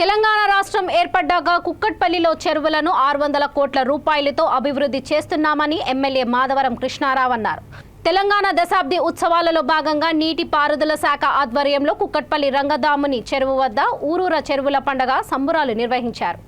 తెలంగాణ రాష్ట్రం ఏర్పడ్డాక కుక్కట్పల్లిలో చెరువులను 600 కోట్ల రూపాయలతో అభివృద్ధి చేస్తున్నామని ఎమ్మెల్యే మాధవరం కృష్ణారావు అన్నారు. తెలంగాణ దశాబ్ది ఉత్సవాలలో భాగంగా నీటిపారుదల శాఖ ఆధ్వర్యంలో కుక్కట్పల్లి రంగదాముని చెరువు వద్ద ఊరూర చెరువుల పండుగ సంబురాలు నిర్వహించారు.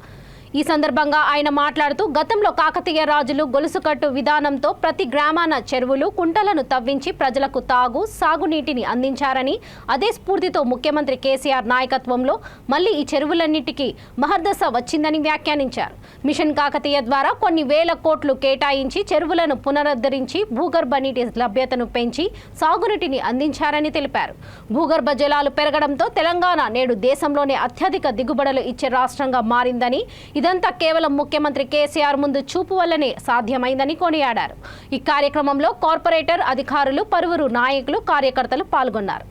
ఈ సందర్భంగా ఆయన మాట్లాడుతూ గతంలో కాకతీయ రాజులు గొలుసుకట్టు విధానంతో ప్రతి గ్రామాన చెరువులు కుంటలను తవ్వించి ప్రజలకు తాగు సాగునీటిని అందించారని, అదే స్ఫూర్తితో ముఖ్యమంత్రి కేసీఆర్ నాయకత్వంలో మళ్లీ ఈ చెరువులన్నిటికీ మహర్దశ వచ్చిందని వ్యాఖ్యానించారు. మిషన్ కాకతీయ ద్వారా కొన్ని వేల కోట్లు కేటాయించి చెరువులను పునరుద్ధరించి భూగర్భ నీటి లభ్యతను పెంచి సాగునీటిని అందించారని తెలిపారు. భూగర్భ జలాలు పెరగడంతో తెలంగాణ నేడు దేశంలోనే అత్యధిక దిగుబడులు ఇచ్చే రాష్ట్రంగా మారిందని, ఇదంతా కేవలం ముఖ్యమంత్రి కేసీఆర్ ముందు చూపు వల్లనే సాధ్యమైందని కొనియాడారు. ఈ కార్యక్రమంలో కార్పొరేటర్, అధికారులు, పలువురు నాయకులు, కార్యకర్తలు పాల్గొన్నారు.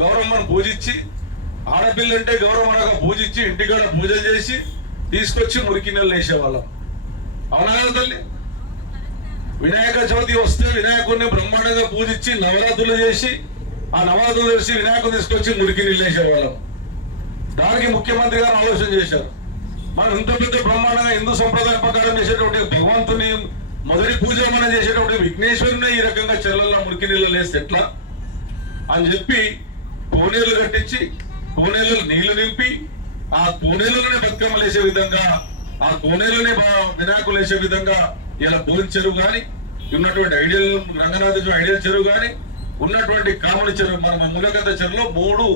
గౌరమ్మను పూజించి, ఆడపిల్లంటే గౌరవంగా పూజించి ఇంటికాడ పూజలు చేసి తీసుకొచ్చి మురికి నీళ్ళు వేసేవాళ్ళం. అవునా తల్లి? వినాయక చవితి వస్తే వినాయకుడిని బ్రహ్మాండంగా పూజించి నవరాత్రులు చేసి, ఆ నవరాత్రులు చేసి వినాయకుడు తీసుకొచ్చి మురికి నీళ్ళు వేసేవాళ్ళం. దానికి ముఖ్యమంత్రి గారు ఆలోచన చేశారు. మనం ఇంత పెద్ద బ్రహ్మాండంగా హిందూ సంప్రదాయ ప్రకారం చేసేటువంటి భగవంతుని మొదటి పూజ మనం చేసేటువంటి విఘ్నేశ్వరుని ఈ రకంగా చెల్లల్లో మురికి నీళ్ళు వేస్తే ఎట్లా అని చెప్పి కోనేళ్లు కట్టించి, కోనేళ్లు నీళ్లు నింపి, ఆ కోనేళ్లలోనే బతుకమ్మలు వేసే విధంగా, ఆ కోనేళ్లనే వినాయకులు వేసే విధంగా ఇలా బోన్ చెరువు కానీ, ఉన్నటువంటి ఐడియల్ రంగనాథ ఐడియల్ చెరువు కానీ, ఉన్నటువంటి కామని చెరువు మన ములగద్ద చెరువులో 3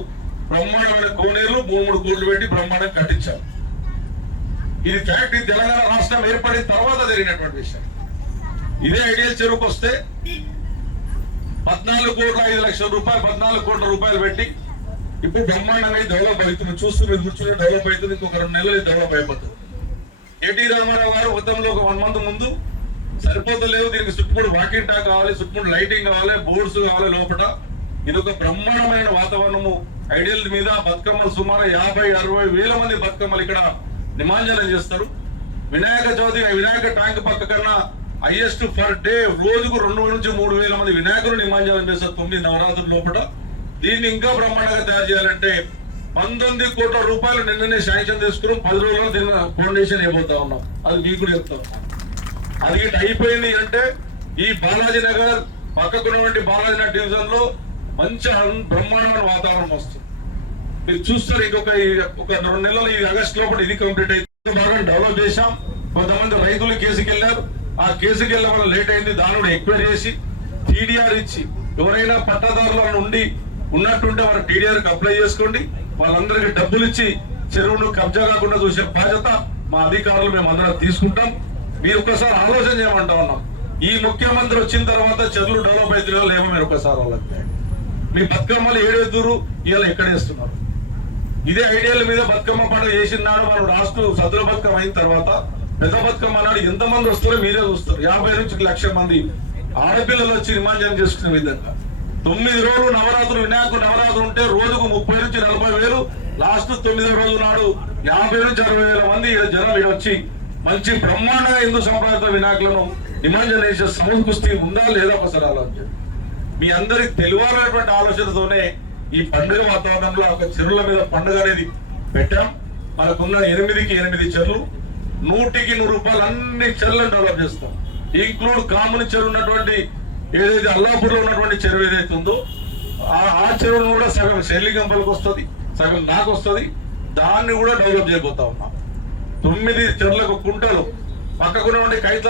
బ్రహ్మాండమైన కోనేళ్లు 3 కోట్లు పెట్టి బ్రహ్మాండం కట్టించారు. ఇది ఫ్యాక్ట్. ఇది తెలంగాణ రాష్ట్రం ఏర్పడిన తర్వాత జరిగినటువంటి విషయం. ఇదే ఐడియల్ చెరువుకు వస్తే 14 కోట్ల రూపాయలు పెట్టి ఇప్పుడు బ్రహ్మాండంగా డెవలప్ అవుతుంది. మీరు కూర్చుని డెవలప్ అవుతుంది. ఇంకొక 2 నెలలు డెవలప్ అయిపోతుంది. కేటీ రామారావు గారు గతంలో ఒక 1 మంత్ ముందు సరిపోతలేవు, దీనికి చుట్టుముడు వాకింగ్ టాక్ కావాలి, చుట్టుముడు లైటింగ్ కావాలి, బోర్డ్స్ కావాలి లోపల. ఇది ఒక బ్రహ్మాండమైన వాతావరణము. ఐడియల్ మీద బతుకమ్మలు సుమారు 50-60 వేల మంది బతుకమ్మలు ఇక్కడ నిమజ్జనం చేస్తారు. వినాయక చవితి వినాయక ట్యాంక్ పక్క కన్నా హైయెస్ట్ పర్ డే రోజుకు 2 నుంచి 3 వేల మంది వినాయకులు నిమజ్జనం చేస్తారు 9 నవరాత్రుల లోపల. దీన్ని ఇంకా బ్రహ్మాండంగా తయారు చేయాలంటే 19 కోట్ల రూపాయలు నిన్ననే శాంక్షన్ తీసుకుని 10 రోజుల్లో దీని ఫౌండేషన్ అయిపోతా ఉన్నాం. అది మీకు కూడా చెప్తాం. అది అయిపోయింది అంటే ఈ బాలాజీ నగర్ పక్కకున్నటువంటి బాలాజీ నగర్ డివిజన్ లో మంచి బ్రహ్మాండమైన వాతావరణం వస్తుంది. మీరు చూస్తారు. ఇంకొక 2 నెలలు ఈ ఆగస్టు లోపల ఇది కంప్లీట్ అయితే బాగా డెవలప్ చేశాం. కొంతమంది రైతులు కేసుకి వెళ్ళారు. ఆ కేసుకి వెళ్ళే వల్ల లేట్ అయింది. దాన్ని కూడా ఎంక్వైరీ చేసి టీడీఆర్ ఇచ్చి, ఎవరైనా పట్టాదారుల నుండి ఉన్నట్టుంటే వాళ్ళు టీడీఆర్కి అప్లై చేసుకోండి. వాళ్ళందరికీ డబ్బులు ఇచ్చి చెరువును కబ్జా కాకుండా చూసే బాధ్యత మా అధికారులు మేము అందరం తీసుకుంటాం. మీరు ఒక్కసారి ఆలోచన చేయమంటా ఉన్నాం. ఈ ముఖ్యమంత్రి వచ్చిన తర్వాత చెరువులు డెవలప్ అవుతున్నాయో లేమో మీరు ఒకసారి వాళ్ళకి మీ బతుకమ్మలు ఏడేద్దూరు ఇవాళ ఎక్కడేస్తున్నారు. ఇదే ఐడియాల మీద బతుకమ్మ పండుగ చేసినాడు మనం రాష్ట్ర సదుల బతుకమ్మ అయిన తర్వాత పెద్ద బతుకమ్మ నాడు ఎంతమంది వస్తారో మీరే చూస్తారు. 50 నుంచి 1,00,000 మంది ఆడపిల్లలు వచ్చి నిమజ్జనం చేసుకునే విధంగా 9 రోజులు నవరాత్రులు వినాయకుడు నవరాత్రులు ఉంటే రోజుకు 30 నుంచి 40 వేలు, లాస్ట్ 9వ రోజు నాడు 50 నుంచి 60 వేల మంది జనం వచ్చి మంచి బ్రహ్మాండంగా హిందూ సంప్రదాయ వినాయకులను నిమజ్జనం చేసే సమకూర్తి ఉందా లేదా ఒకసారి ఆలోచన. మీ అందరికి తెలియాలనేటువంటి ఆలోచనతోనే ఈ పండుగ వాతావరణంలో ఒక చెరువుల మీద పండుగ అనేది పెట్టాం. మనకున్న 8కి 8 చెరువులు 100కి 100 రూపాయలు అన్ని చెరువులను డెవలప్ చేస్తాం. ఇంక్లూడ్ కామన్ చెరువు ఉన్నటువంటి ఏదైతే అల్లాపూర్ లో ఉన్నటువంటి చెరువు ఏదైతే ఉందో ఆ చెరువును కూడా సగం శైలి గంపలకు వస్తుంది, సగం నాకు వస్తుంది. దాన్ని కూడా డెవలప్ చేయబోతా ఉన్నాం. 9 చెరువులకు కుంటలు పక్కకున్నటువంటి కైత